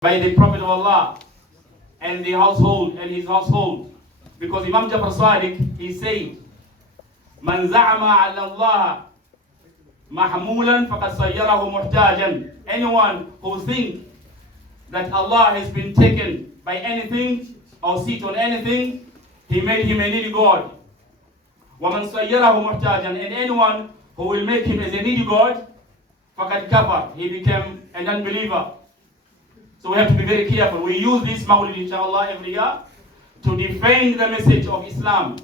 by the Prophet of Allah and the household and his household. Because Imam Jafar Sadiq, he said, Man za'ama ala Allah mahmulan faqad sayyarahu muhtajan. Anyone who thinks that Allah has been taken by anything or sit on anything, he made him a needy God. وَمَنْ صَيَّرَهُ مُحْتَاجًا. And anyone who will make him as a needy God, فَقَدْ كَفَرَ. He became an unbeliever. So we have to be very careful. We use this Maulid, inshallah, every year to defend the message of Islam,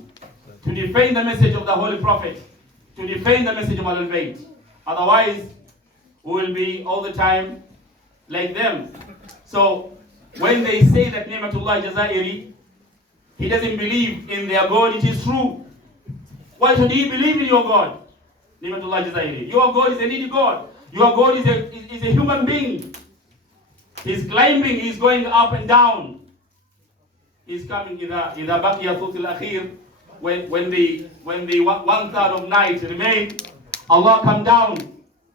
to defend the message of the Holy Prophet, to defend the message of Ahlul Bayt. Otherwise, we will be all the time like them. So when they say that Ni'matullah Jazairi, he doesn't believe in their God, it is true. Why should he believe in your God? Ni'matullah Jazairi. Your God is a needy God. Your God is a human being. He's climbing, he's going up and down. He's coming إذا بقي ثلث الأخير, when the 1/3 of night remain, Allah come down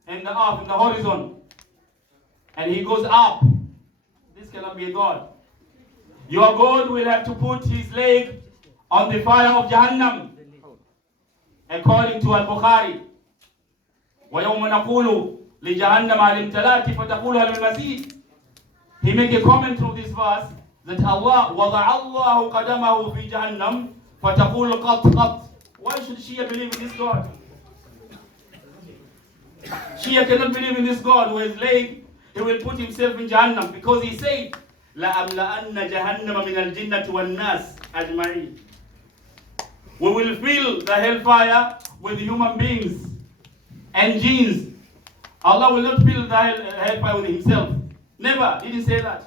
in the earth, in the horizon, and he goes up. This cannot be a God. Your God will have to put his leg on the fire of Jahannam, according to Al-Bukhari. وَيَوْمَ نَقُولُ لِجَهَنَّمَ هَلِ امْتَلَأْتِ فَتَقُولُ هَلْ مِن مَزِيدٍ. He make a comment through this verse that Allah وَضَعَ اللَّهُ قَدَمَهُ فِي جَهَنَّمْ فَتَقُولُ قَطْ قَطْ. Why should Shia believe in this God? Shia cannot believe in this God who is laid, he will put himself in Jahannam, because he said لَأَمْلَأَنَّ جَهَنَّمَ مِنَ الْجِنَّةِ وَالنَّاسِ أَجْمَعِينَ. We will fill the hellfire with human beings and jinns. Allah will not fill the hellfire with himself. Never, he didn't say that.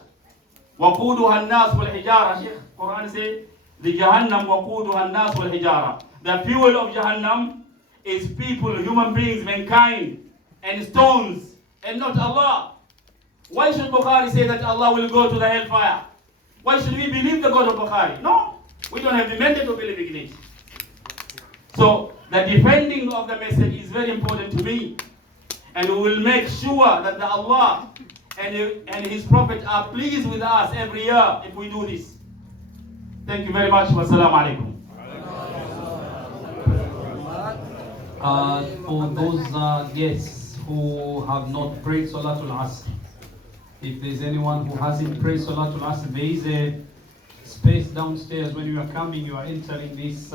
وَقُودُهَا النَّاسُ وَالْحِجَارَةِ. Sheikh Quran says, the Jahannam وَقُودُهَا النَّاسُ وَالْحِجَارَةِ. The fuel of Jahannam is people, human beings, mankind, and stones, and not Allah. Why should Bukhari say that Allah will go to the hellfire? Why should we believe the God of Bukhari? No, we don't have the mandate of believing in it. So the defending of the message is very important to me, and we will make sure that the Allah and his Prophet are pleased with us every year if we do this. Thank you very much. Wassalamu alaikum. For those guests who have not prayed Salatul Asr, if there's anyone who hasn't prayed Salatul Asr, there is a space downstairs. When you are coming, you are entering this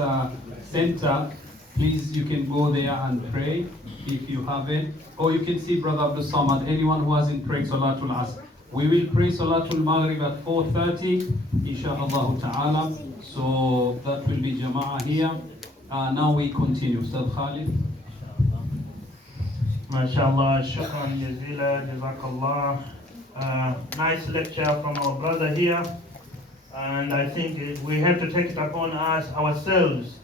center, please, you can go there and pray if you haven't. Or you can see Brother Abdul Samad, anyone who hasn't prayed Salatul Asr. We will pray Salatul Maghrib at 4:30, inshaAllah ta'ala. So that will be Jama'ah here. Now we continue. Ustad Khalid. MashaAllah, shukran jazila, jazakallah. Nice lecture from our brother here. And I think we have to take it upon us ourselves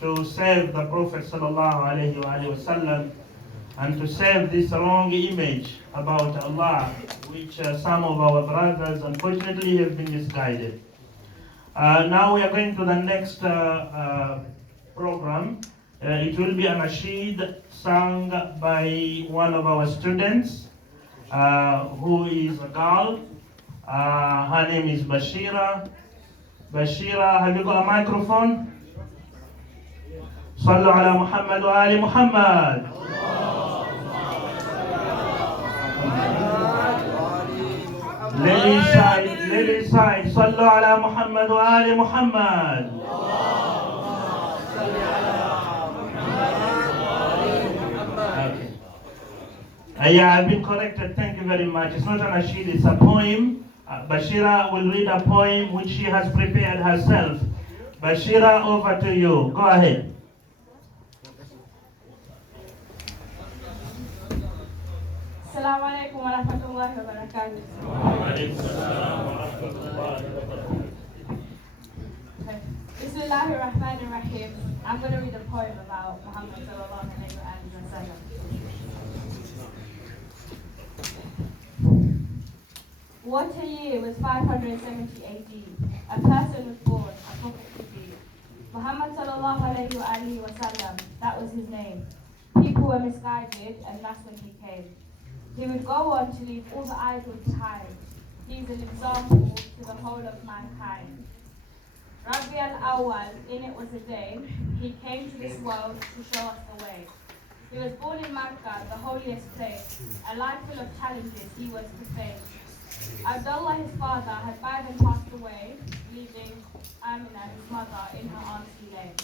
to save the Prophet sallallahu alaihi wasallam and to save this wrong image about Allah, which some of our brothers unfortunately have been misguided. Now we are going to the next program. It will be a nasheed sung by one of our students who is a girl. Her name is Bashira. Bashira, have you got a microphone? Sallu ala Muhammad wa ali Muhammad. Ladies side, Sallu ala Muhammad wa ali Muhammad. Yeah, I've been corrected. Thank you very much. It's not a nasheed, it's a poem. Bashira will read a poem which she has prepared herself. Bashira, over to you. Go ahead. Assalamu alaikum wa rahmatullahi wa barakatuh. Bismillahir Rahmanir Rahim. I'm going to read a poem about Muhammad sallallahu alayhi wa sallam. What a year was 570 AD. A person was born, a prophet could be. Muhammad sallallahu alayhi wa sallam, that was his name. People were misguided, and that's when he came. He would go on to leave all the idols behind. He is an example to the whole of mankind. Rabi al-Awwal, in it was a day, he came to this world to show us the way. He was born in Makkah, the holiest place, a life full of challenges he was to face. Abdullah, his father, had by then passed away, leaving Amina, his mother, in her aunt's lane.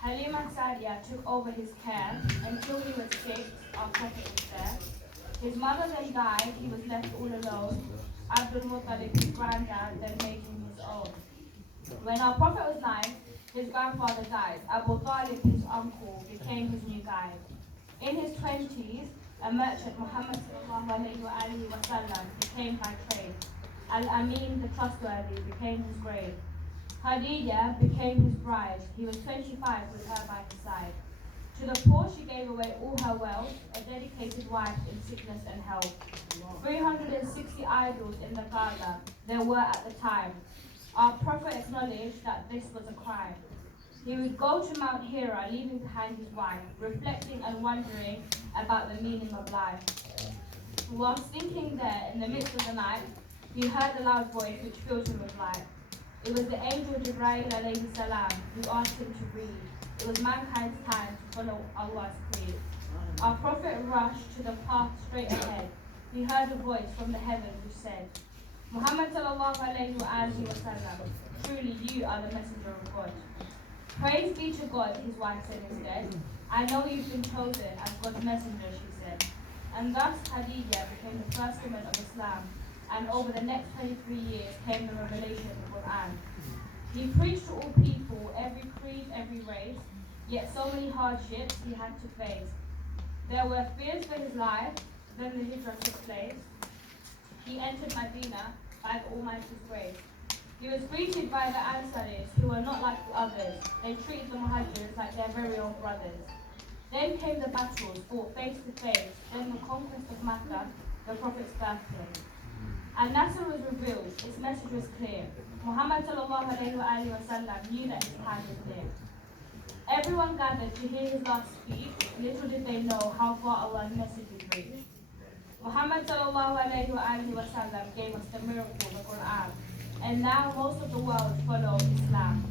Halima Sadia took over his care until he was 6, our prophet was there. His mother then died, he was left all alone. Abdul Muttalib, his granddad, then made him his own. When our prophet was 9, his grandfather died. Abu Talib, his uncle, became his new guide. In his 20s, a merchant, Muhammad became by trade. Al-Amin, the trustworthy, became his grave. Khadija became his bride. He was 25 with her by his side. To the poor she gave away all her wealth, a dedicated wife in sickness and health. 360 idols in the Kaaba there were at the time. Our prophet acknowledged that this was a crime. He would go to Mount Hira, leaving behind his wife, reflecting and wondering about the meaning of life. While thinking there, in the midst of the night, he heard a loud voice which filled him with light. It was the angel Jibreel alayhi salam who asked him to read. It was mankind's time to follow Allah's creed. Our prophet rushed to the path straight ahead. He heard a voice from the heavens which said, Muhammad sallallahu alayhi wa sallam, truly you are the messenger of God. Praise be to God, his wife said instead. I know you've been chosen as God's messenger, she said. And thus Khadija became the first woman of Islam, and over the next 23 years came the revelation of the Quran. He preached to all people, every creed, every race, yet so many hardships he had to face. There were fears for his life, then the hijrah took place. He entered Medina by the Almighty's grace. He was greeted by the Ansaris, who were not like the others. They treated the Muhajirs like their very own brothers. Then came the battles, fought face to face, then the conquest of Makkah, the Prophet's birthplace. And Nasr was revealed, its message was clear. Muhammad sallallahu alayhi wa sallam knew that his time was near. Everyone gathered to hear his last speech, little did they know how far Allah's message would reach. Muhammad sallallahu alayhi wa sallam gave us the miracle, the Quran, and now most of the world follow Islam.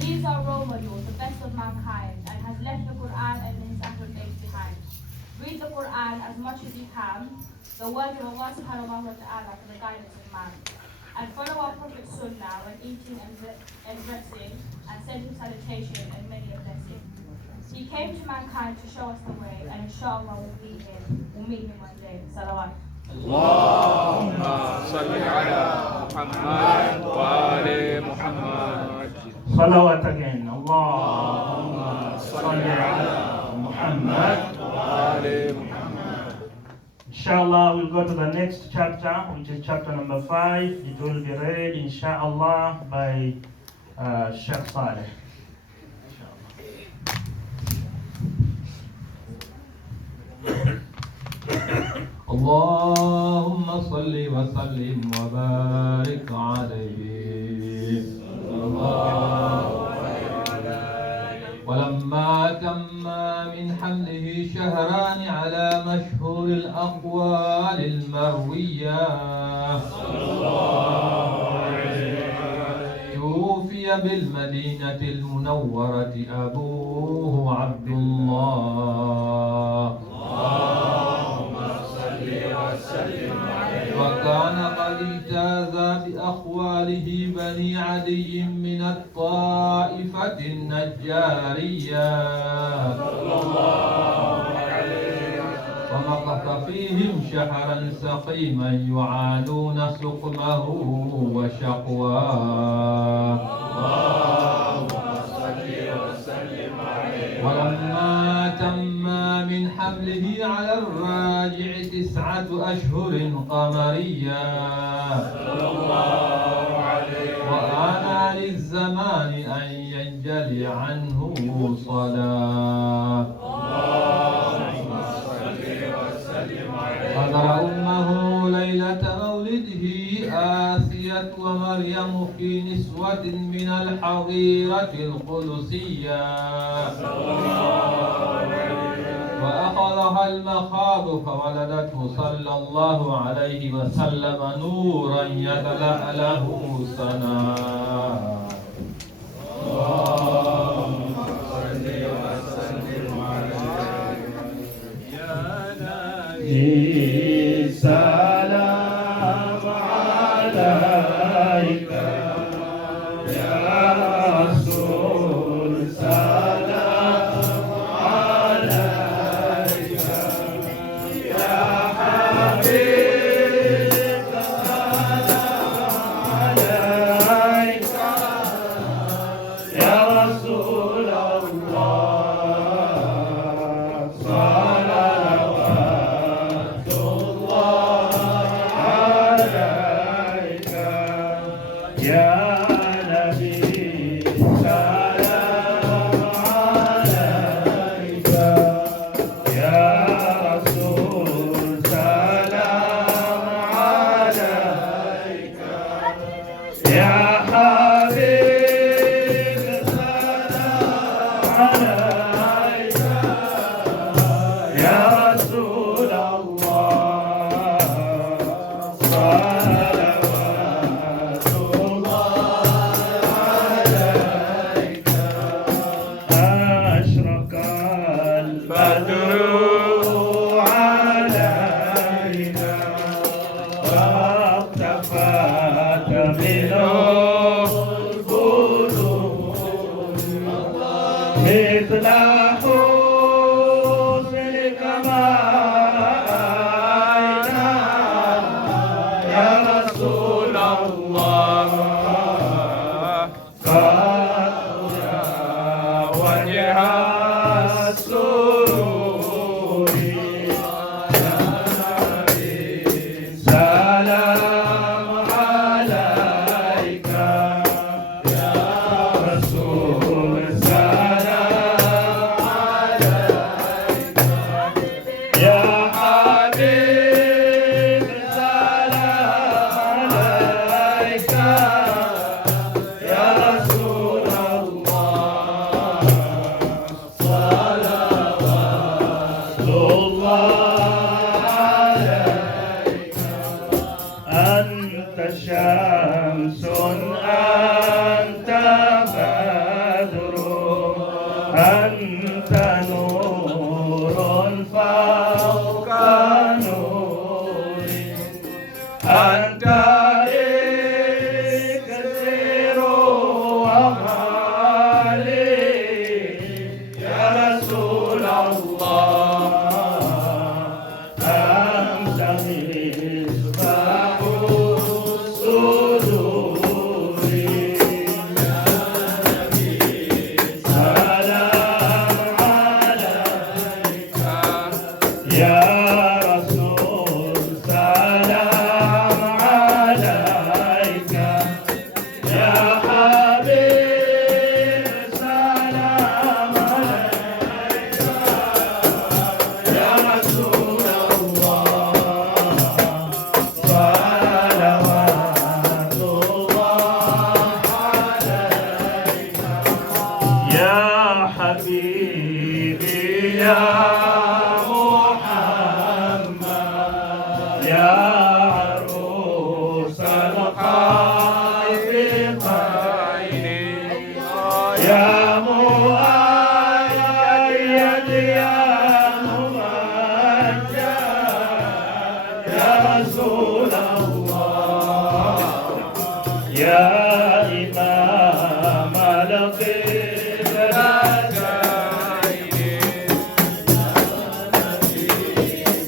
He is our role model, the best of mankind, and has left the Quran and his affirmations behind. Read the Quran as much as you can, the word of Allah subhanahu wa ta'ala for the guidance of man. And follow our Prophet's sunnah when eating and dressing, and sending salutation and many a blessing. He came to mankind to show us the way, and inshallah we'll meet him one day. Salawat. Allahumma salli ala Muhammad wa ali Muhammad. Salawat again. Allahumma salli ala Muhammad wa ali Muhammad. Inshallah, we'll go to the next chapter, which is chapter number 5. It will be read, inshallah, by Sheikh Saleh. اللهم صل وسلم وبارك عليه ولما تم من حمله شهران على مشهور الأقوال المروية توفي بالمدينة المنورة أبوه عبد الله وكان قد اجتاز بأخواله بني عدي من الطائفة النجارية ومكث فيهم شهرا سقيما يعانون سقمه وشقواه ولما تم من حمله على الراجع 9 أشهر قمرية وآن للزمان أن ينجلي عنه صلاة حضر أمه ليلة مولده آسية ومريم في نسوة من الحظيرة القدسية فأخذها المخاض فولدته صلى الله عليه وسلم نورا يتلأله سنا. اللهم صل وسلم عليك يا نبي سلام عليك يا رسول سلام عليك يا حبيب سلام عليك يا رسول الله صلوات الله عليك يا نبي سلام عليك يا رسول سلام عليك يا حبيب سلام عليك يا رسول الله صلوات الله عليك أشرق البدر علينا واقتفت منه البدور مثل حسنك ما رأينا يا رسول الله قد جاء وجه السرور يا نبي سلام عليك يا رسول سلام عليك يا حبيب سلام عليك يا رسول الله صلوات الله عليك أنت شمس أنت بدر أنت نور فوق نور أنت إكسير وغالي يا رسول الله أنت مصباح الصدور يا نبي سلام عليك يا رسول سلام عليك يا حبيب سلام عليك يا رسول الله صلوات الله عليك يا حبيبي يا محمد يا عروس الخافقين يا مؤيد يا ممجد يا رسول الله يا إمام القبلتين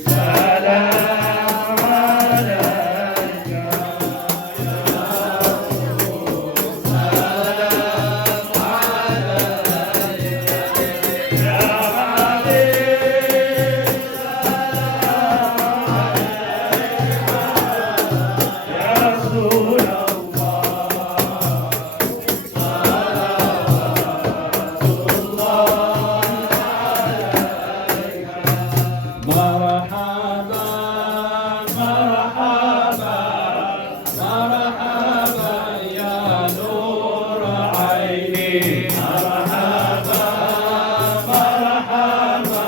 سلام عليك يا حبيب سلام عليك يا رسول مرحبا مرحبا مرحبا يا نور عيني مرحبا مرحبا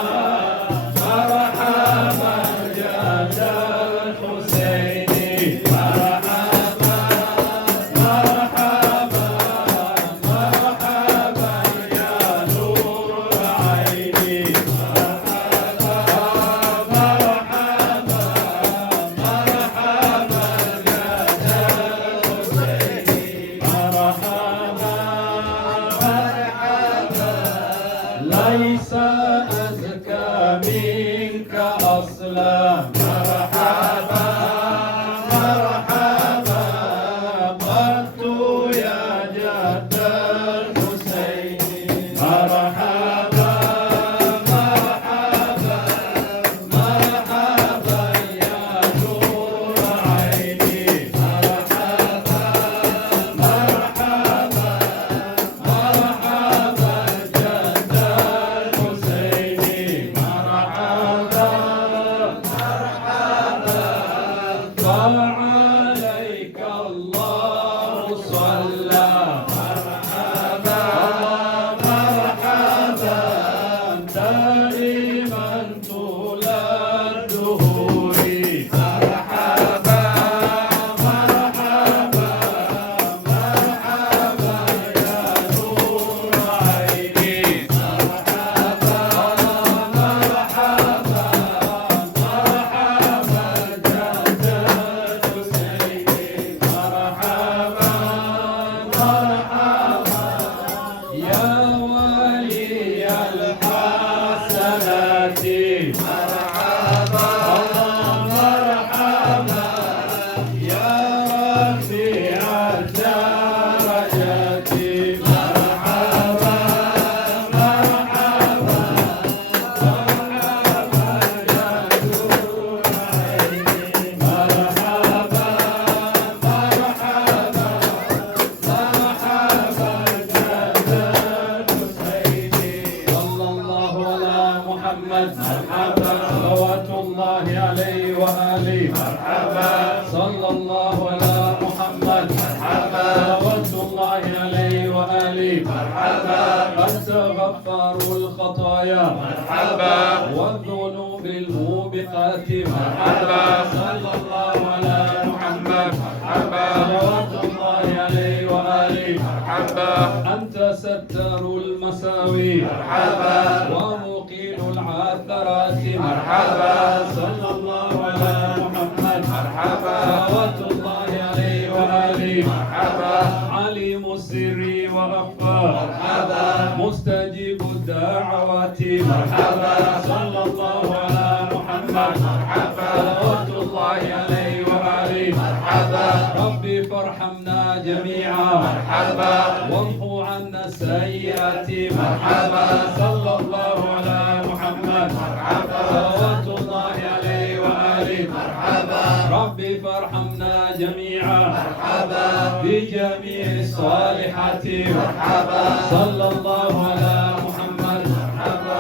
غفار الخطايا مرحبا والذنوب الموبقات مرحبا صلى الله على محمد مرحبا صلوات الله عليه وآله مرحبا أنت ستار المساوي مرحبا ومقيل العثرات مرحبا صلى الله على محمد مرحبا صلوات الله عليه وآله مرحبا عليم السر وأخفى مرحبا مستجيب الدعوات مرحبا صلى الله على محمد مرحبا صلوات الله عليه وآله مرحبا ربي فارحمنا جميعا مرحبا وامحو عنا السيئات مرحبا صلى الله على محمد مرحبا صلوات الله عليه وآله مرحبا ربي فارحمنا جميعا مرحبا بجميع الصالحات مرحبا صلى الله على محمد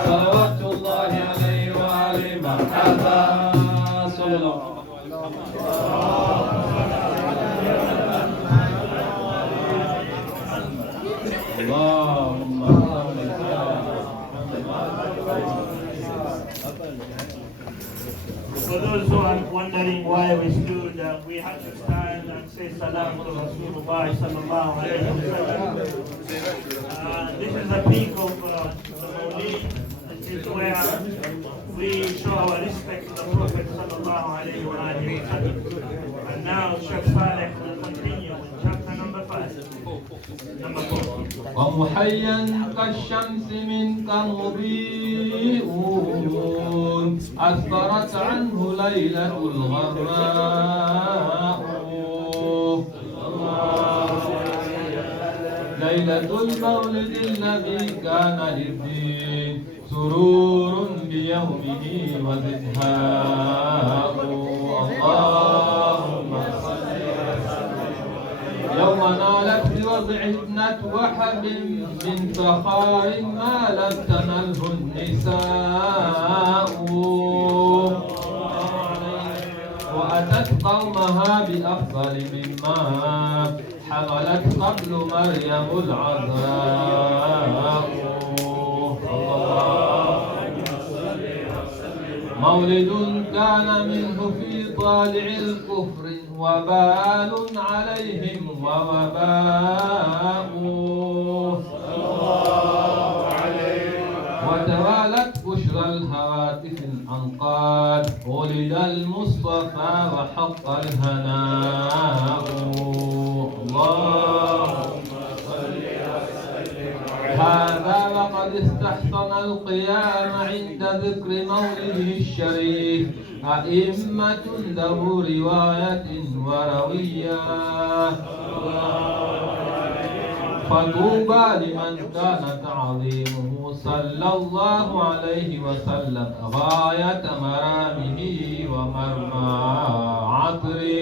صلوات الله عليه وآله مرحبا صلى الله اللهم For those who are wondering why we stood, we had to stand and say salam to Rasulullah sallallahu alayhi wa sallam. This is the peak of the Maulid. This is where we show our respect to the Prophet sallallahu alayhi wa sallam. And now Sheikh Saleh will continue with chapter number 5. Number 4. ومحيا كالشمس منك مضيء أثرت عنه ليلة الغراء ليلة المولد الذي كان للدين سرور بيومه وزدهاء اللهم صل يوم نالت بوضع ابنة وحب من فخار ما لم تنله النساء وأتت قومها بأفضل مما حملت قبل مريم العذراء مولد كان منه في طالع الكفر وبال عليهم ووباء وتوالت بشرى الهواتف الأنقاد ولد المصطفى وحق الهناء اللهم صل وسلم هذا وقد استحسن القيام عند ذكر مولده الشريف أئمة ذو رواية وروية فطوبى لمن كان تعظيمه صلى الله عليه وسلم غاية مرامه ومرمى عطره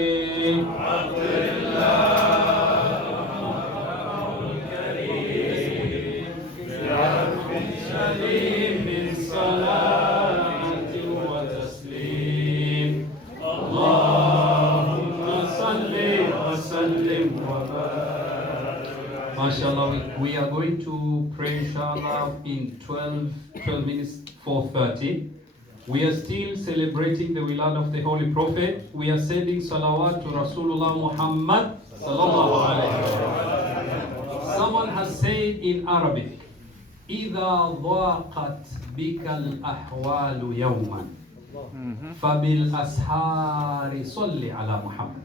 Mashallah, we are going to pray inshallah in 12 minutes 4:30. We are still celebrating the Milad of the Holy Prophet. We are sending salawat to Rasulullah Muhammad sallallahu alayhi wa sallam. Someone has said in Arabic, إذا ضاقت بك الأحوال يوما فبالأسحار صل على محمد.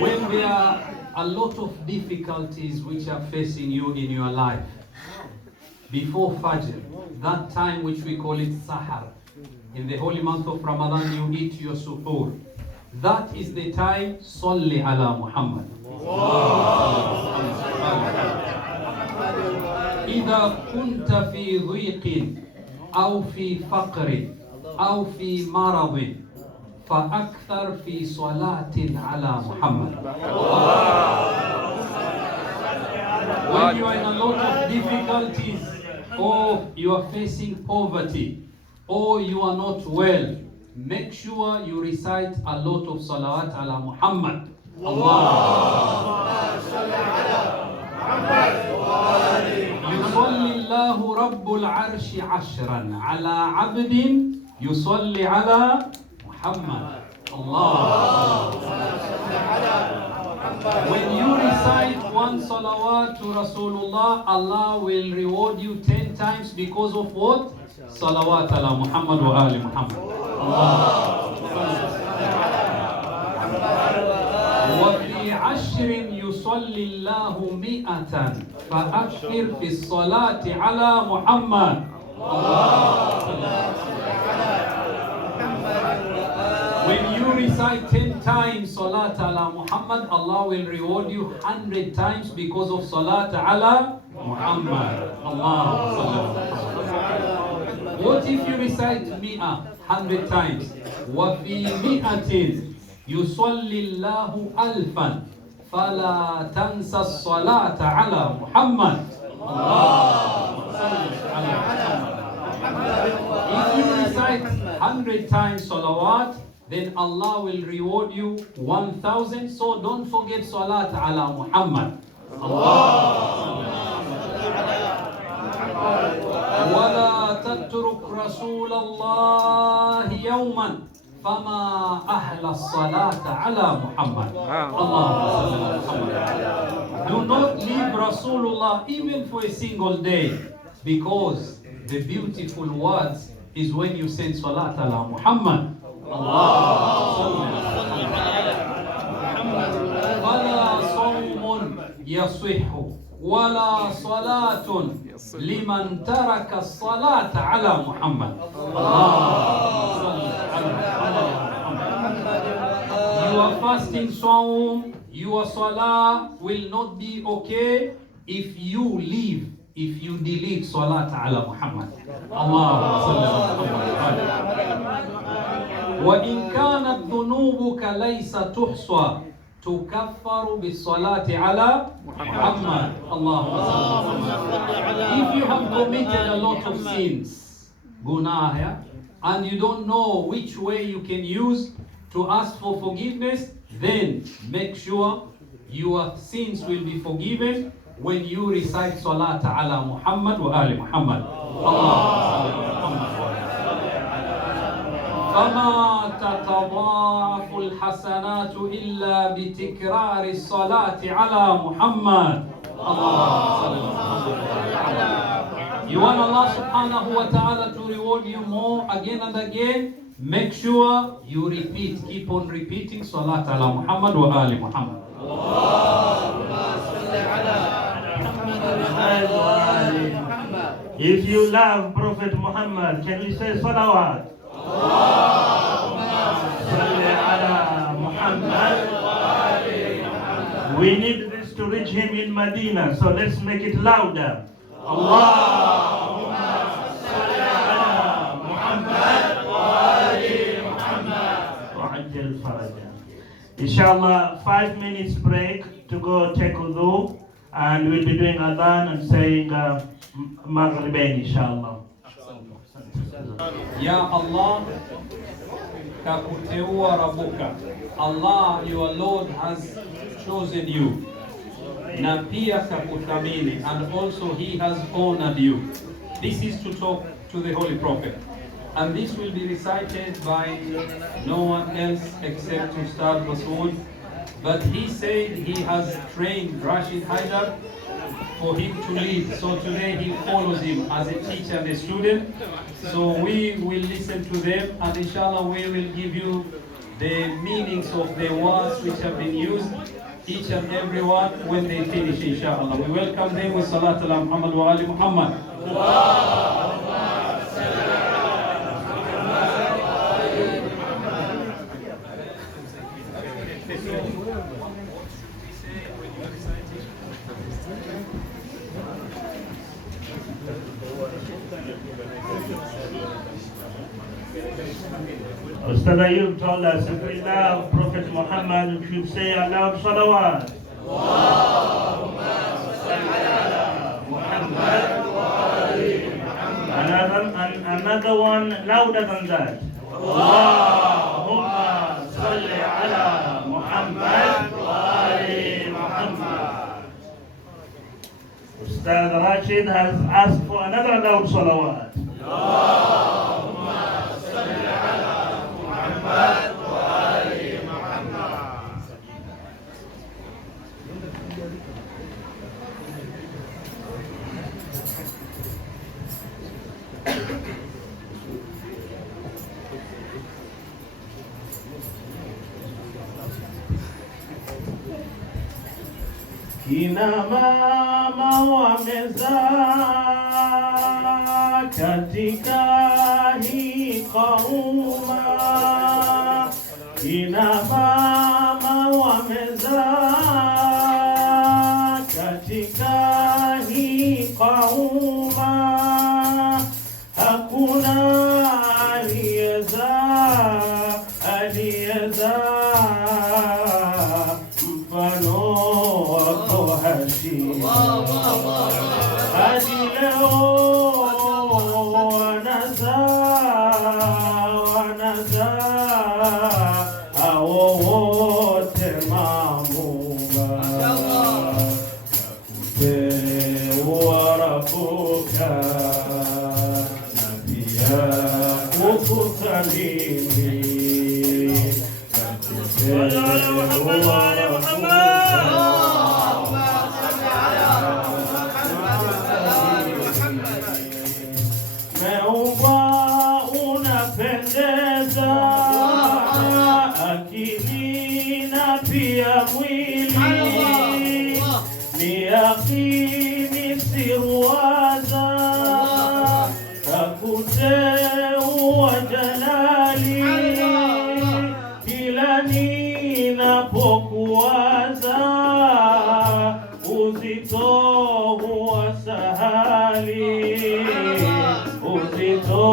When there are a lot of difficulties which are facing you in your life, before Fajr, that time which we call it Sahar, in the holy month of Ramadan you eat your suhoor. That is the time, Salli ala Muhammad. إذا كنت في ضيق أو في فقر أو في مرض فأكثر في صلاة على محمد. When you are in a lot of difficulties, or you are facing poverty, or you are not well, make sure you recite a lot of salawat ala Muhammad. Allah. يصلي الله رب العرش 10 على عبد يصلي على محمد. Allah. When you recite one salawat to Rasulullah, Allah will reward you 10 times because of what? Salawat ala Muhammad wa ali Muhammad. Allah. وفي 10 يصلي الله 100 فأكثر في الصلاة على محمد. When you recite 10 times Salat ala Muhammad, Allah will reward you 100 times because of Salat ala Muhammad. What if you recite 100 times? وفي 100 يصلي الله 1000 فلا تنسى الصلاة على محمد. If you recite 100 times salawat, then Allah will reward you 1000. So don't forget salat ala Muhammad. ولا تترك رسول الله يوما فما أهل الصلاة على محمد. Do not leave Rasulullah even for a single day, because the beautiful words is when you send salat ala Muhammad. ولا صوم يصح ولا صلاة لمن ترك الصلاة على محمد. Your fasting sawm, your salah will not be okay if you delete salat ala Muhammad. Allahumma salli ala Muhammad. وإن كانت ذنوبك ليس تحصى تكفر بالصلاة على محمد. اللهم صل على. If you have committed a lot of sins, gunah, and you don't know which way you can use to ask for forgiveness, then make sure your sins will be forgiven when you recite salat ala Muhammad wa ali Muhammad. فما تتضاعف الحسنات إلا بتكرار الصلاة على محمد. You want Allah subhanahu wa ta'ala to reward you more again and again, make sure you repeat, keep on repeating salat ala Muhammad wa ali Muhammad. If you love Prophet Muhammad, can we say salawat? We need this to reach him in Medina, so let's make it louder. Allahumma salli ala Muhammad wa ali Muhammad wa ajjal faraja. Inshallah, 5 minutes break to go take wudu, and we'll be doing adhan and saying Maghribain, inshallah. Ya Allah, kakuteua rabuka. Allah, your Lord, has chosen you. Na pia kakuthamini, and also He has honored you. This is to talk to the Holy Prophet. And this will be recited by no one else except Ustad Masood. But he said he has trained Rashid Haidar for him to lead. So today he follows him as a teacher and a student. So we will listen to them, and inshallah we will give you the meanings of the words which have been used, each and every one, when they finish, inshallah. We welcome them with Salat ala Muhammad wa ali Muhammad. Ustad Ayub told us if we love Prophet Muhammad, we should say aloud salawat. Another one louder than that. Allahumma salli ala Muhammad wa ali Muhammad. Rashid has asked for another loud salawat. Kina mama wamezaa katika hii kauma, kina mama wamezaa katika hii kauma, hakuna aliyezaa mfano wako Hashim. Hadi leo wanazaa hao wote mamuba. Yakuteua Rabbuka na pia kukuthamini. Meumbwa unapendeza akili na pia mwili, ni yakini siruwaza kakuteua Jalali. Kila ninapokuwaza uzito huwa sahali, uzito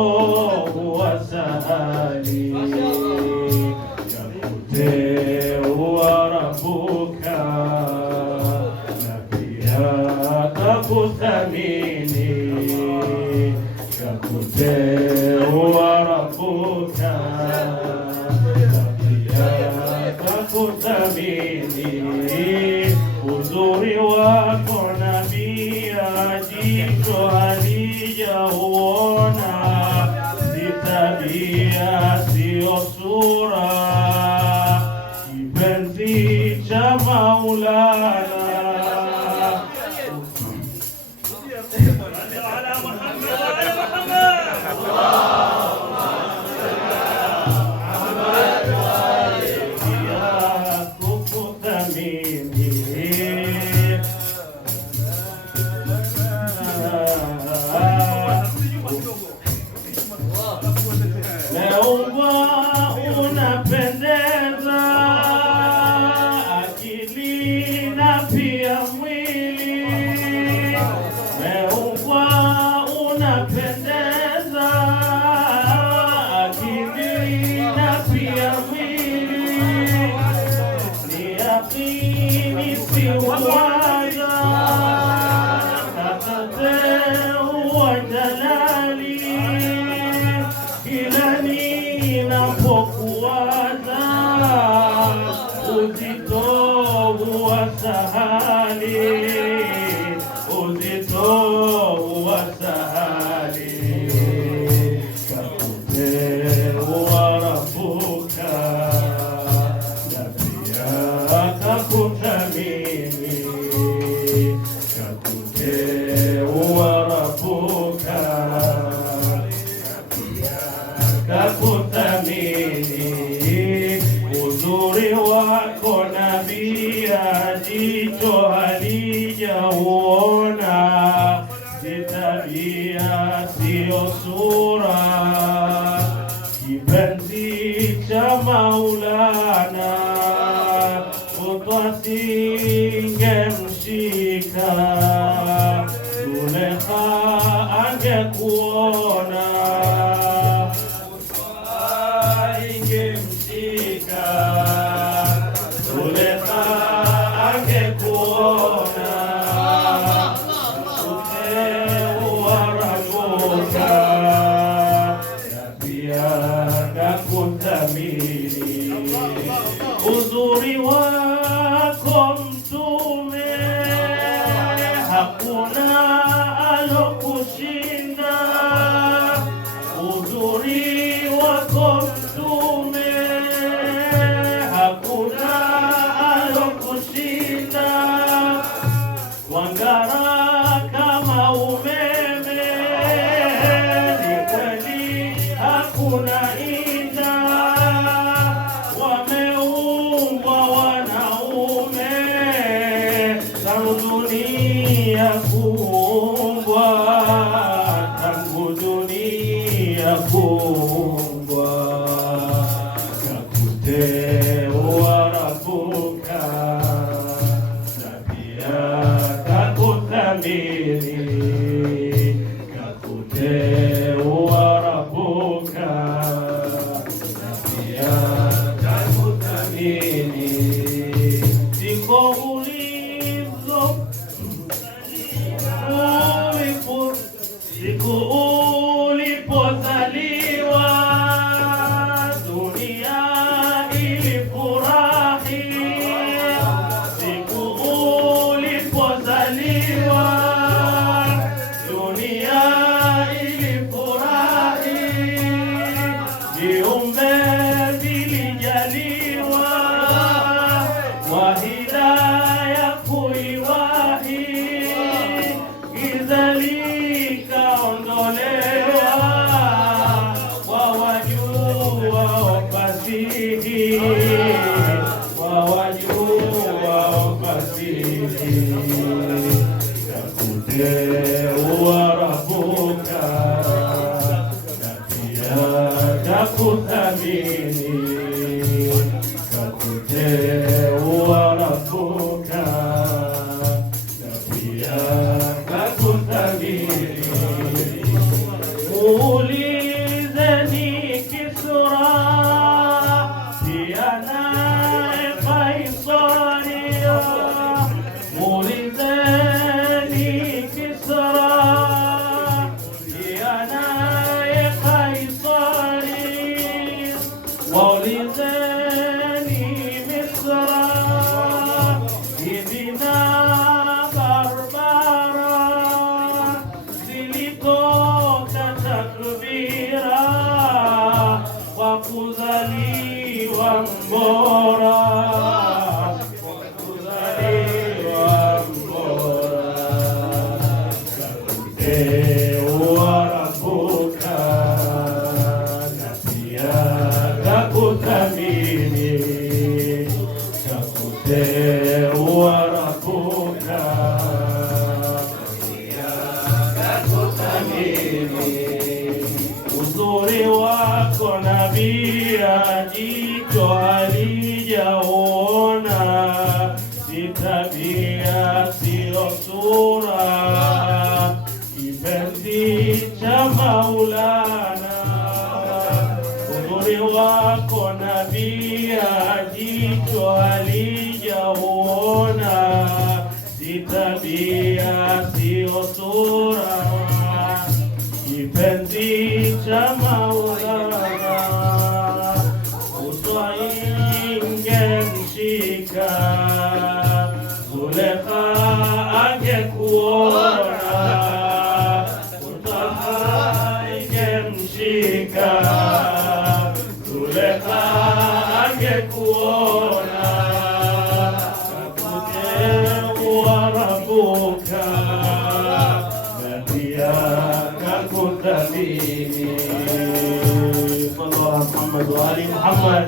huwa sahali. Yakuteua Rabbuka na pia kakuthamini. Yakuteua Rabbuka na pia kakuthamini. Uzuri wako Nabii, jicho halijaona, si tabia sio sura, kipenzi cha Maulana. Meumbwa unapendeza akili na pia mwili, meumbwa unapendeza akili na pia mwili, ni yakini siwaza kakuteua Jalali. Kila ninapokuwaza uzito huwa sahali, uzito huwa sahali. Kakuteua Rabbuka na pia kakuthamini. Kakuteua Rabbuka kakuthamini. Uzuri wako Nabii, jicho halijauona, si tabia sio sura, kipenzi cha Maulana. Kutwa singemshika, Zulekha angekuona, ingemshika Zulekha angekuona. Kuteua Rabbuka na pia kakuthamini. Uzuri wako Mtume hakuna وربك نبيك كتميني ككتي وربك نبيك كتميني siku ulipozaliwa dunia ilifurahi, siku ulipozaliwa dunia ilifurahi, viumbe vilijaliwa wa hidaya kuiwahi, giza likaondolewa, wawajua wafasihi, wawajua wafasihi, kakuteua Rabuka na pia kakuthamini, kakuteua Rabuka na pia kakuthamini. Muulizeni Kisra pia naye Kaisaria, muulizeni Kisra pia naye Kaisari, waulizeni Misra Hidina Barbara zilitoka takbira kwa kuzaliwa mbora, kwa kuzaliwa mbora, kakuteua Rabuka na pia kakuthamini, kakuteua Rabuka uzuri wako Nabii jicho halijaona, si tabia sio sura, kipenzi cha Maulana. Uzuri wako Nabii jicho halijaona, si tabia sio sura, kipenzi cha Maulana. Uswaingemshika Zulekha angekuona, uswaingemshika Zulekha angekuona, kakuteua Rabuka na pia kakuthamini. Sallallahu Muhammad wa ali Muhammad.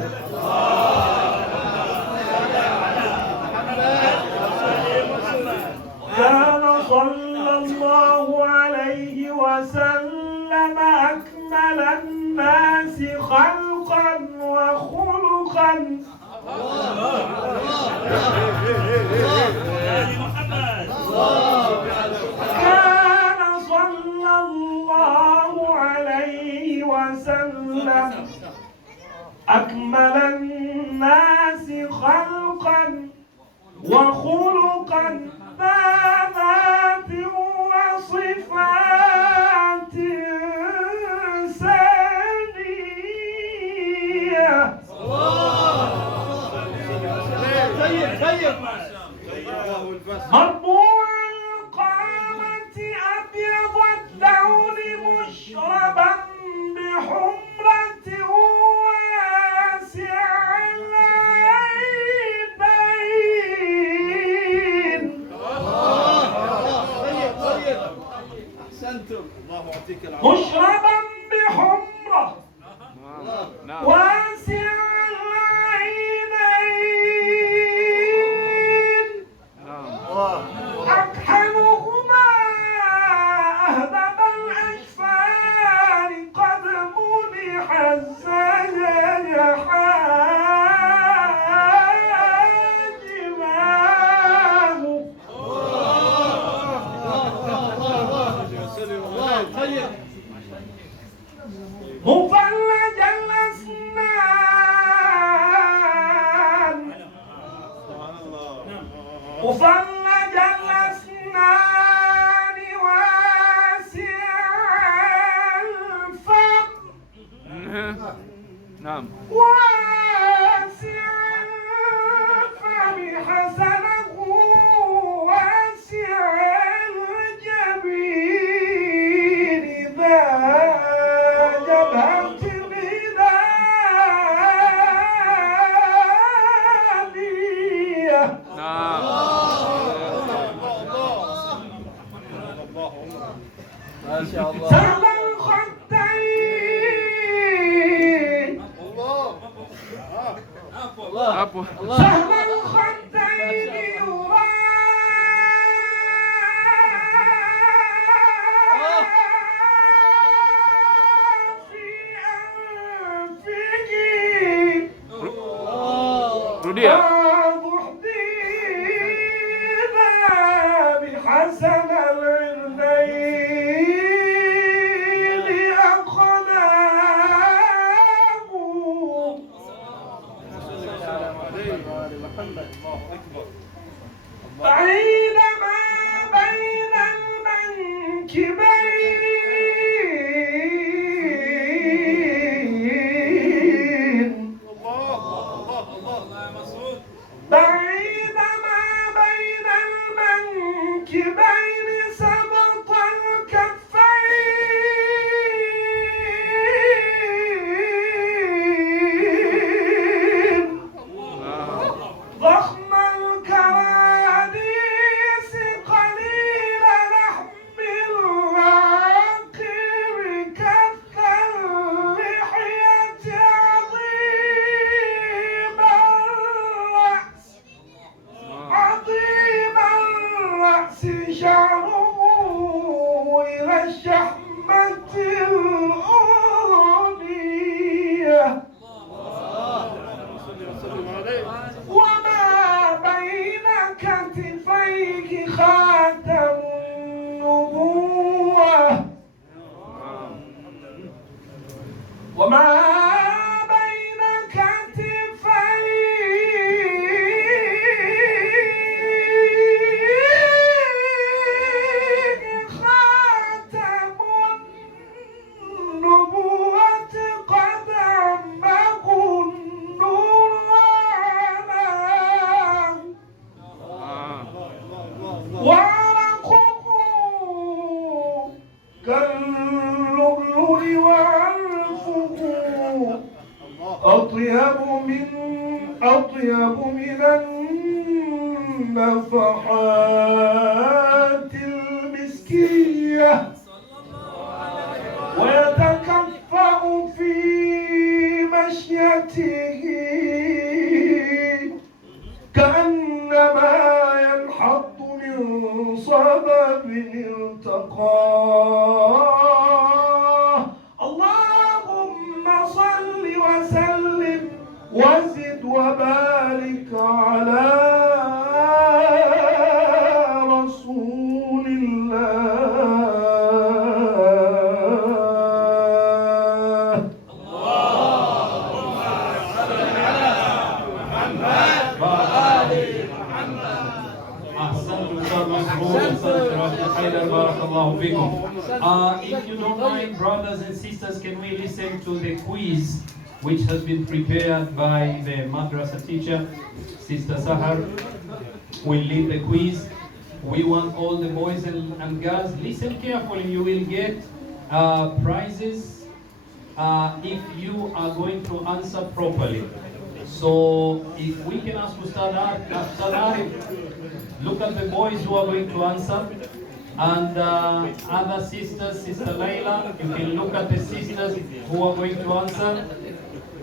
كان صلى الله عليه وسلم أكمل الناس خلقا وخلقا. كان صلى الله عليه وسلم أكمل الناس خلقا وخلقا ذا ذات وصفات سنية. مربوع القامة أبيض اللون مشربا بحمرة واسع العينين. مشربا بحمرة واسع العينين. وفرج الأسنان واسع الفم نعم. واسع الفم حسنه واسع الجبين ذا جبهة الهداية نعم. ما شاء الله. سهل الخدين عفوا. سهل الخدين يرى في أنفه روديا. بحسن العينين أخذاه بعيدما بين المنكبين بعيدما بين المنكبين سبط الكفين ضخم الكراديس قليل لحم العاقر كث اللحية عظيم الرأس شعره إلى الشحمة الأرضية وما بين كتفيه خاتم النبوة وما بين كتفيه خاتم النبوة قد عمه النور علاه وعرقه كاللؤلؤ وعنفه أطيب من النفحات المسكية ويتكفأ في مشيته كأنما ينحط من صبب التقاه اللهم صل وسلم وزد وبارك على رسول الله Barakallahu fikum. If you don't mind, brothers and sisters, can we listen to the quiz which has been prepared by the madrasa teacher, Sister Sahar will lead the quiz. We want all the boys and girls, listen carefully, you will get prizes if you are going to answer properly. So if we can ask Ustad Arif, look at the boys who are going to answer, and other sisters, Sister Layla, you can look at the sisters who are going to answer,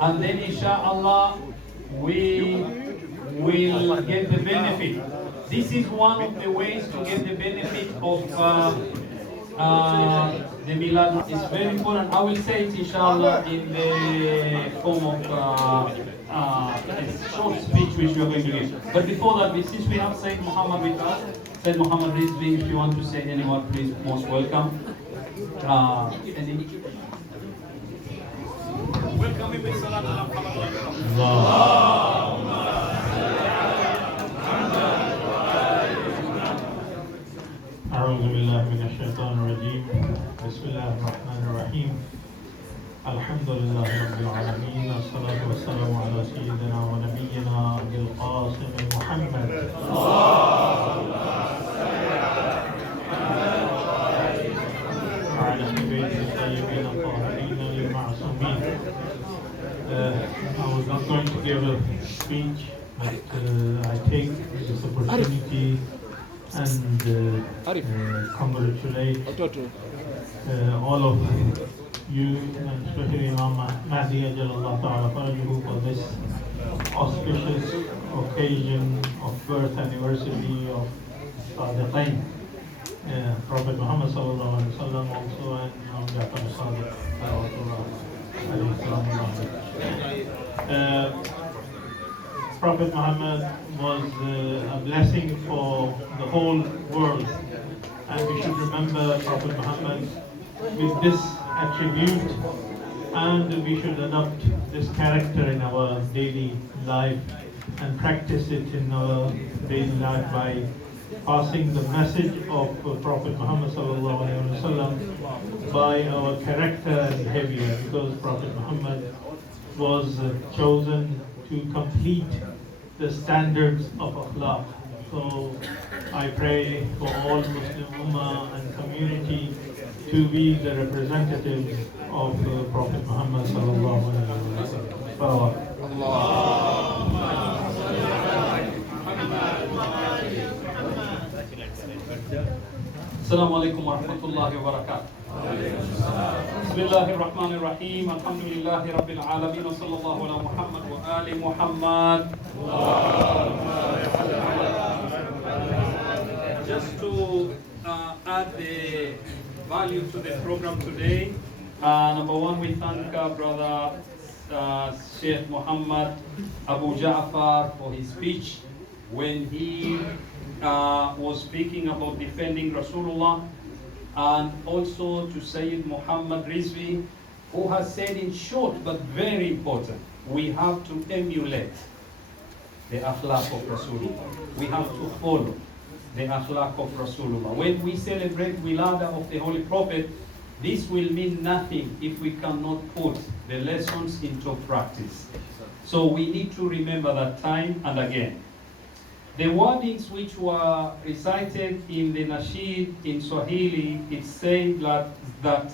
and then inshallah we will get the benefit. This is one of the ways to get the benefit of the Milad. It's very important. I will say it inshallah in the form of a short speech which we are going to give. But before that, since we have Sayyid Muhammad with us, Sayyid Muhammad Rizvi, if you want to say any word, please, most welcome. Welcome with Salat al-Muhammad. القاسم محمد وعلى بيت الطيبين الطاهرين المعصومين. I was not going to give a speech, but I take this opportunity and congratulate all of you, and especially Imam Mahdi Ajalallah Ta'ala Farajuhu, for this auspicious occasion of birth anniversary of Sadiqain, Prophet Muhammad Sallallahu Alaihi Wasallam also, and Imam Jafar Sadiq Prophet Muhammad was a blessing for the whole world, and we should remember Prophet Muhammad with this attribute, and we should adopt this character in our daily life and practice it in our daily life by passing the message of Prophet Muhammad Sallallahu Alaihi Wasallam by our character and behavior, because Prophet Muhammad was chosen to complete the standards of akhlaq. So I pray for all Muslim Ummah and community to be the representatives of Prophet Muhammad Sallallahu Alaihi Wasallam. Assalamu alaikum wa rahmatullahi wa barakatuh. Bismillahir Rahmanir Rahim. Alhamdulillahi Rabbil Alamin. Wa sallallahu ala Muhammad wa ali Muhammad. Just to add the value to the program today, number one, we thank Brother Sheikh Muhammad Abu Ja'far for his speech when he was speaking about defending Rasulullah, and also to Sayyid Muhammad Rizvi, who has said in short but very important, we have to emulate the akhlaq of Rasulullah. We have to follow the akhlaq of Rasulullah. When we celebrate Wilada of the Holy Prophet, this will mean nothing if we cannot put the lessons into practice. So we need to remember that time and again. The wordings which were recited in the Nasheed in Swahili, it said that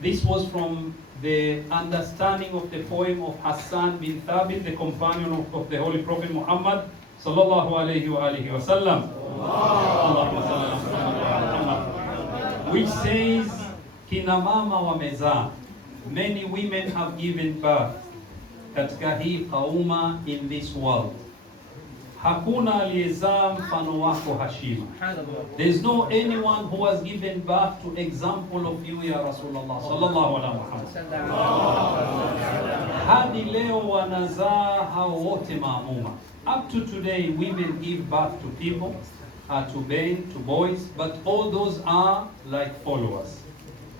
this was from the understanding of the poem of Hassan bin Thabit, the companion of the Holy Prophet Muhammad Sallallahu Alaihi Wasallam, which says, Kina mama wamezaa, many women have given birth katika hii kauma in this world. Hakuna aliyezaa mfano wako Hashima. There's no anyone who has given birth to example of you, ya Rasulullah sallallahu alaihi wasallam. Hadi leo wanazaa hao wote maamuma. Up to today, women give birth to people, to men, to boys, but all those are like followers.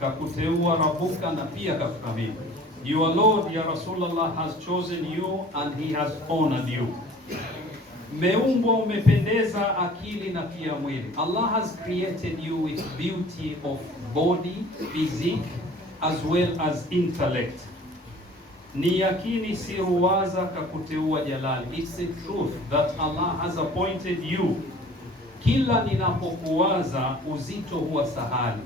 Kakuteua rabuka na pia kakukamili. Your Lord, ya Rasulullah, has chosen you and he has honored you. Meumbwa umependeza akili na pia mwili. Allah has created you with beauty of body, physique, as well as intellect. Ni yakini si ruwaza kakuteua jalali. It's a truth that Allah has appointed you. Kila ninapokuwaza uzito huwa sahali.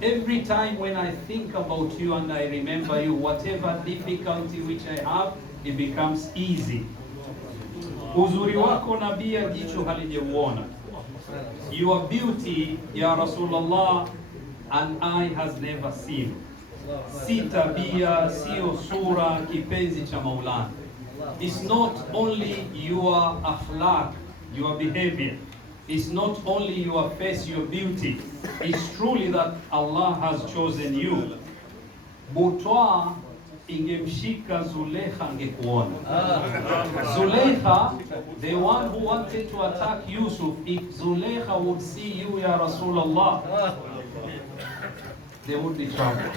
Every time when I think about you and I remember you, whatever difficulty which I have, it becomes easy. Uzuri wako Nabii jicho halijauona. Your beauty, ya Rasulullah, an eye has never seen. Si tabia, sio sura, kipenzi cha Maulana. It's not only your akhlaq, your behavior. It's not only your face, your beauty. It's truly that Allah has chosen you. Butwa ingemshika Zulekha angekuona. Zulekha, the one who wanted to attack Yusuf, if Zulekha would see you, ya Rasulullah, they would be trouble.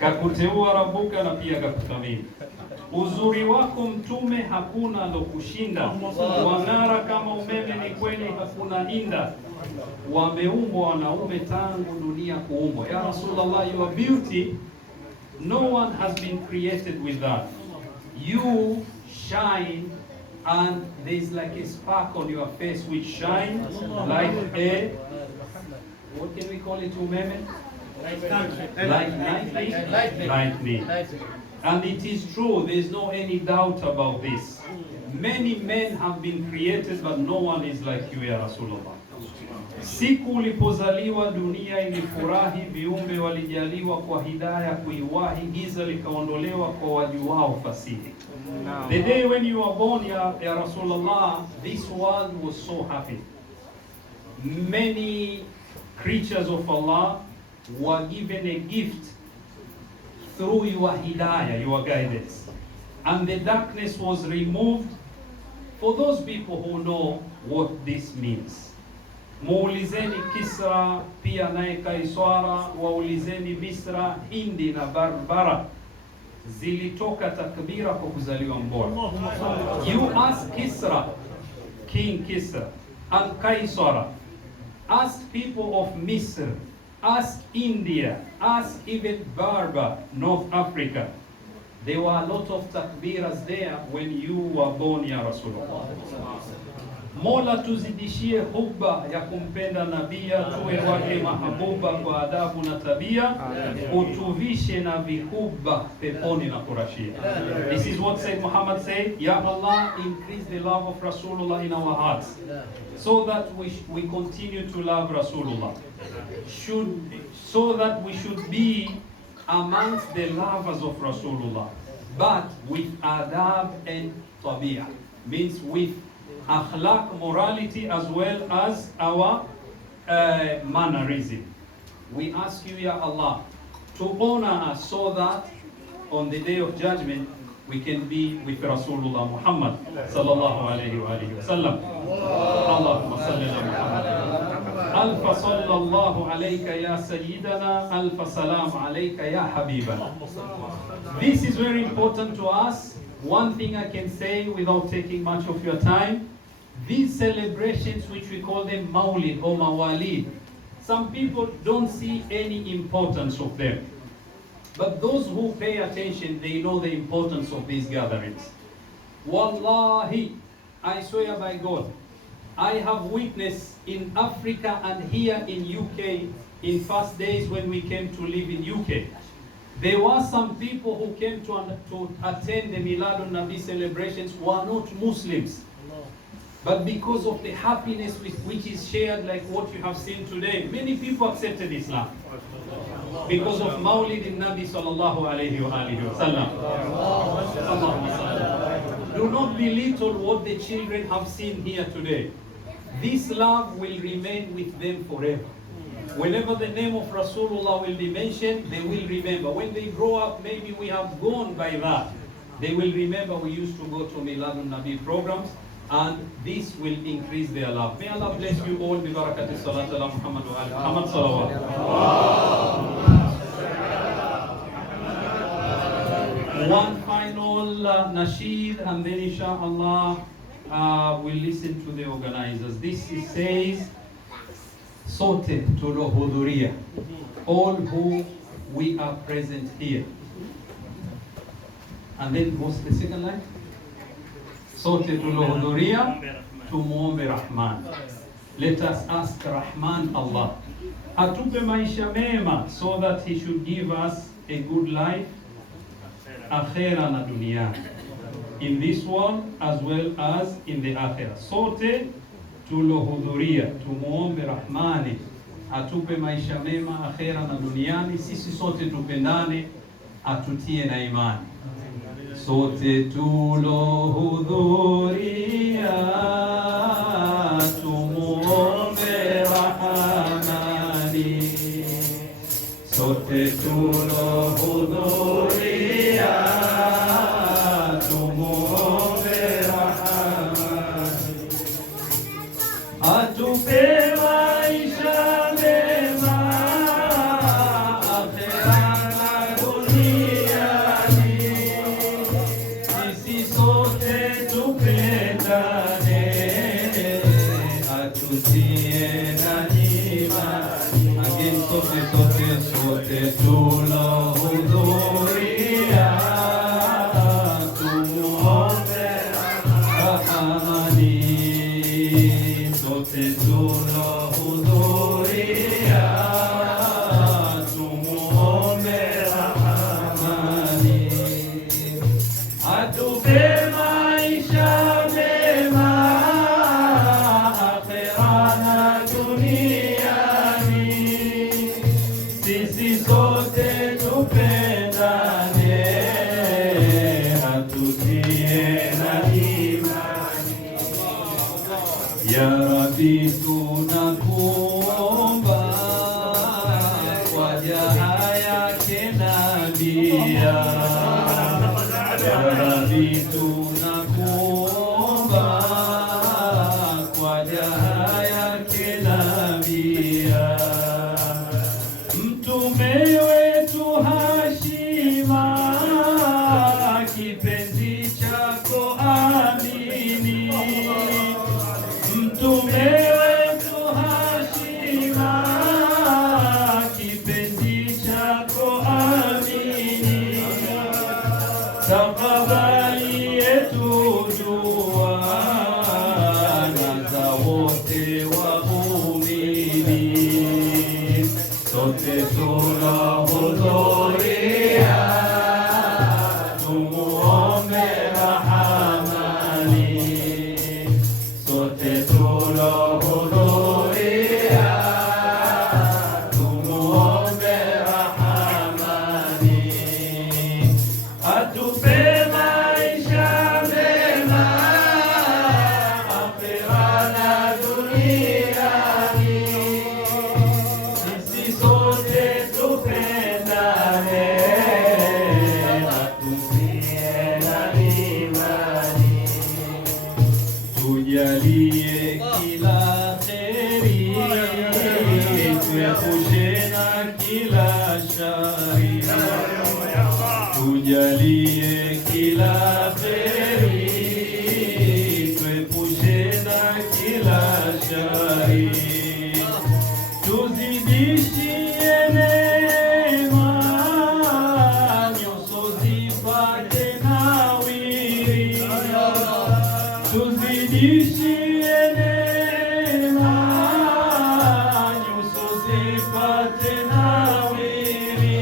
Kakuteua rabuka na pia kakukamili. Uzuri wako mtume hakuna lokushinda. Wang'ara kama umeme, ni kweli hakuna inda. Wameumbwa wanaume tangu dunia kuumbwa. Ya Rasulullah, your beauty, no one has been created with that. You shine and there's like a spark on your face which shines like a, what can we call it, Umeme? Lightning. And it is true, there's no any doubt about this. Many men have been created, but no one is like you, ya Rasulullah. Siku ulipozaliwa dunia ilifurahi, viumbe walijaliwa kwa hidayah kuiwahi, giza likaondolewa kwa wajuwao fasihi. The day when you were born, ya Rasulullah, this world was so happy. Many creatures of Allah were given a gift through your hidayah, your guidance. And the darkness was removed for those people who know what this means. Muulizeni Kisra, pia naye Kaisara, waulizeni Misra, Hindi na Barbara. Zilitoka takbira kwa kuzaliwa mbora. You ask Kisra, King Kisra, and Kaisara. Ask people of Misr, ask India, ask even Barbar, North Africa. There were a lot of takbiras there when you were born, ya Rasulullah. Mola tuzidishie hubba ya kumpenda nabia, tuwe wake mahabuba kwa adabu na tabia, utuvishe na vihubba peponi na kurashia. This is what Sayyid Muhammad said, Ya Allah, increase the love of Rasulullah in our hearts, so that we continue to love Rasulullah. So that we should be amongst the lovers of Rasulullah, but with adab and tabi'ah, means with akhlaq, morality, as well as our mannerism. We ask you, Ya Allah, to honor us so that on the day of judgment we can be with Rasulullah Muhammad sallallahu alayhi wa alihi wa sallam. Allahumma salli ala Muhammad. Alfa sallallahu alayka ya sayyidana, alfa salam alayka ya habibana. This is very important to us. One thing I can say without taking much of your time, these celebrations, which we call them Maulid or Mawalid, some people don't see any importance of them. But those who pay attention, they know the importance of these gatherings. Wallahi, I swear by God, I have witnessed in Africa and here in UK, in first days when we came to live in UK, there were some people who came to attend the Milad Nnabii celebrations who are not Muslims. But because of the happiness which is shared, like what you have seen today, many people accepted Islam. Because of Maulid Nnabii sallallahu alayhi wa alihi wa sallam. Do not belittle what the children have seen here today. This love will remain with them forever. Whenever the name of Rasulullah will be mentioned, they will remember. When they grow up, maybe we have gone by that. They will remember we used to go to Milad Nnabii programs, and this will increase their love. May Allah bless you all. Bi barakati salat ala Muhammad wa ali Muhammad salawat. One final nasheed, and then inshallah we'll listen to the organizers. This says, Sote tulohudhuria, all who we are present here. And then what's the second line? Sote tulohudhuria, tumuombe Rahman. Let us ask Rahman Allah atupe maisha mema, so that he should give us a good life, akhera na dunia, in this world as well as in the akhera. Sote tulohudhuria, tumuombe Rahmani atupe maisha mema akhera na duniani. Sisi sote tupendane, atutie na imani. Sote tulohudhuria, tumuombe Rahmani. Sote tulohudhuria, tumuombe Rahmani. Atupe maisha mema akhera na duniani. Sisi sote tupendane, atutie na imani. Again, sote tulohudhuria, tumuombe Rahmani. sote tulohudhuria tumuombe Rahmani, atupe maisha mema akhera na duniani, sisi sote tupendane, atutie na imani. Ya Rabbi, tunakuomba kwa jaha yake Nabii. Ya Rabbi, tunakuomba kwa jaha yake Nabii, mtume wetu Hashima, kipenzi chako amini, mtume wetu Hashima, kipenzi chako amini, takabali yetu dua na za wote waumini, sote tunahudhuria tumuombe Rahmani, sote tunahudhuria tumuombe Rahmani, atupe maisha mema akhera na duniani, sisi sote tupendane, atutie na imani, tujalie kila kheri, tuepushe na kila shari, tujalie kila kheri, tuepushe na kila shari, tuzidishie neema, nyuso zipate nawiri, tuzidishie neema, nyuso zipate nawiri,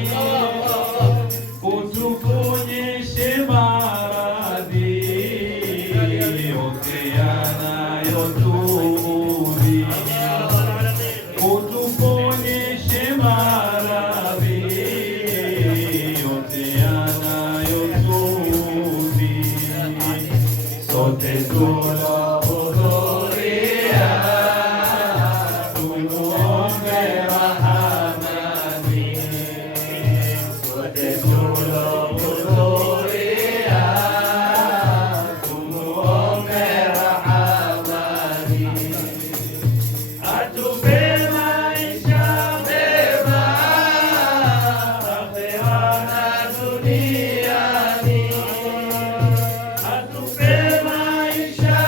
utuponyeshe maradhi yote yanayotuudhi, utuponyeshe maradhi yote yanayotuudhi, sote tunahudhuria tumuombe Rahmani, sote tunahudhuria tumuombe Rahmani, atupe maisha mema akhera na duniani, atupe maisha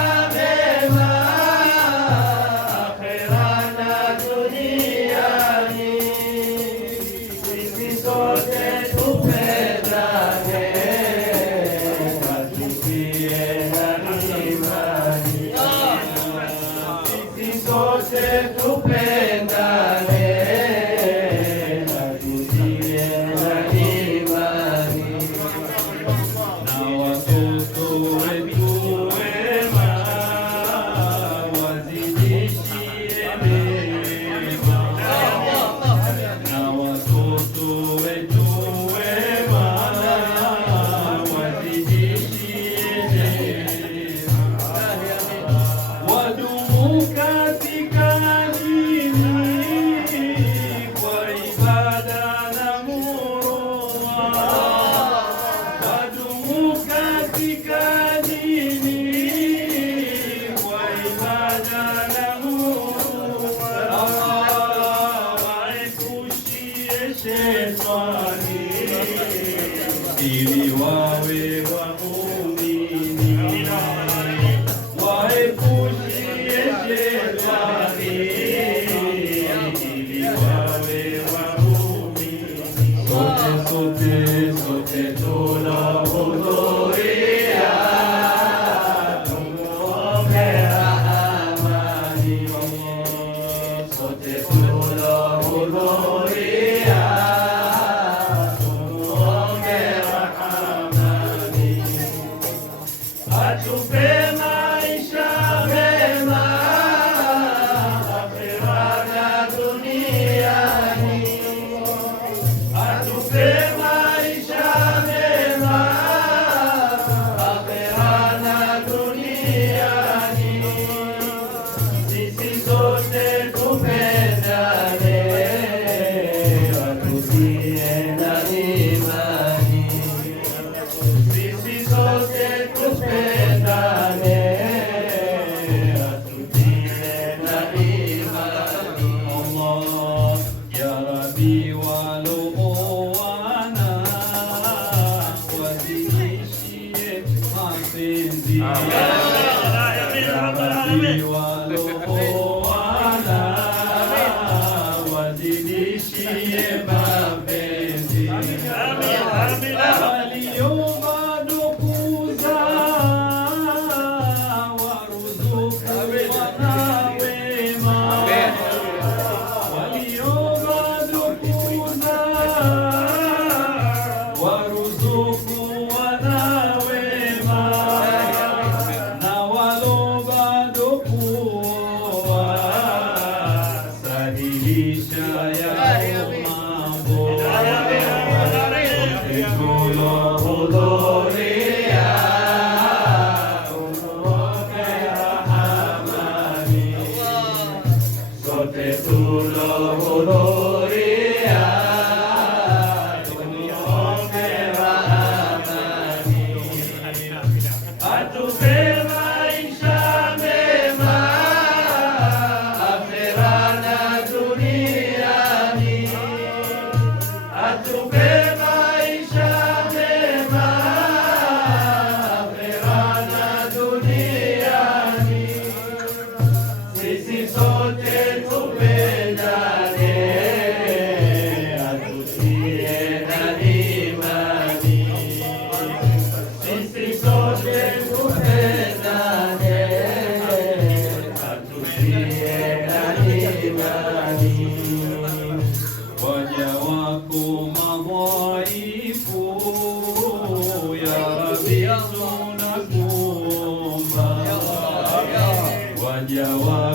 amin. Walopoana wazidishie mapenzi. Amin, amin. Walio bado kuzaa waruzuku wana wema. Walio bado kuzaa waruzuku wana wema. Na walo bado kuoa sahihisha yao mambo. Tulohudhuria unuke rahamani, sote tulohudhuria unuke rahamani. Atupe maisha mema akhera na duniani. Atupe maisha mema akhera na duniani. Sisi sote tupendane, atutie na imani. Sisi sote tupendane, atutie na imani. Waja wako madhaifu, ya Rabbi tunakuomba. Waja wako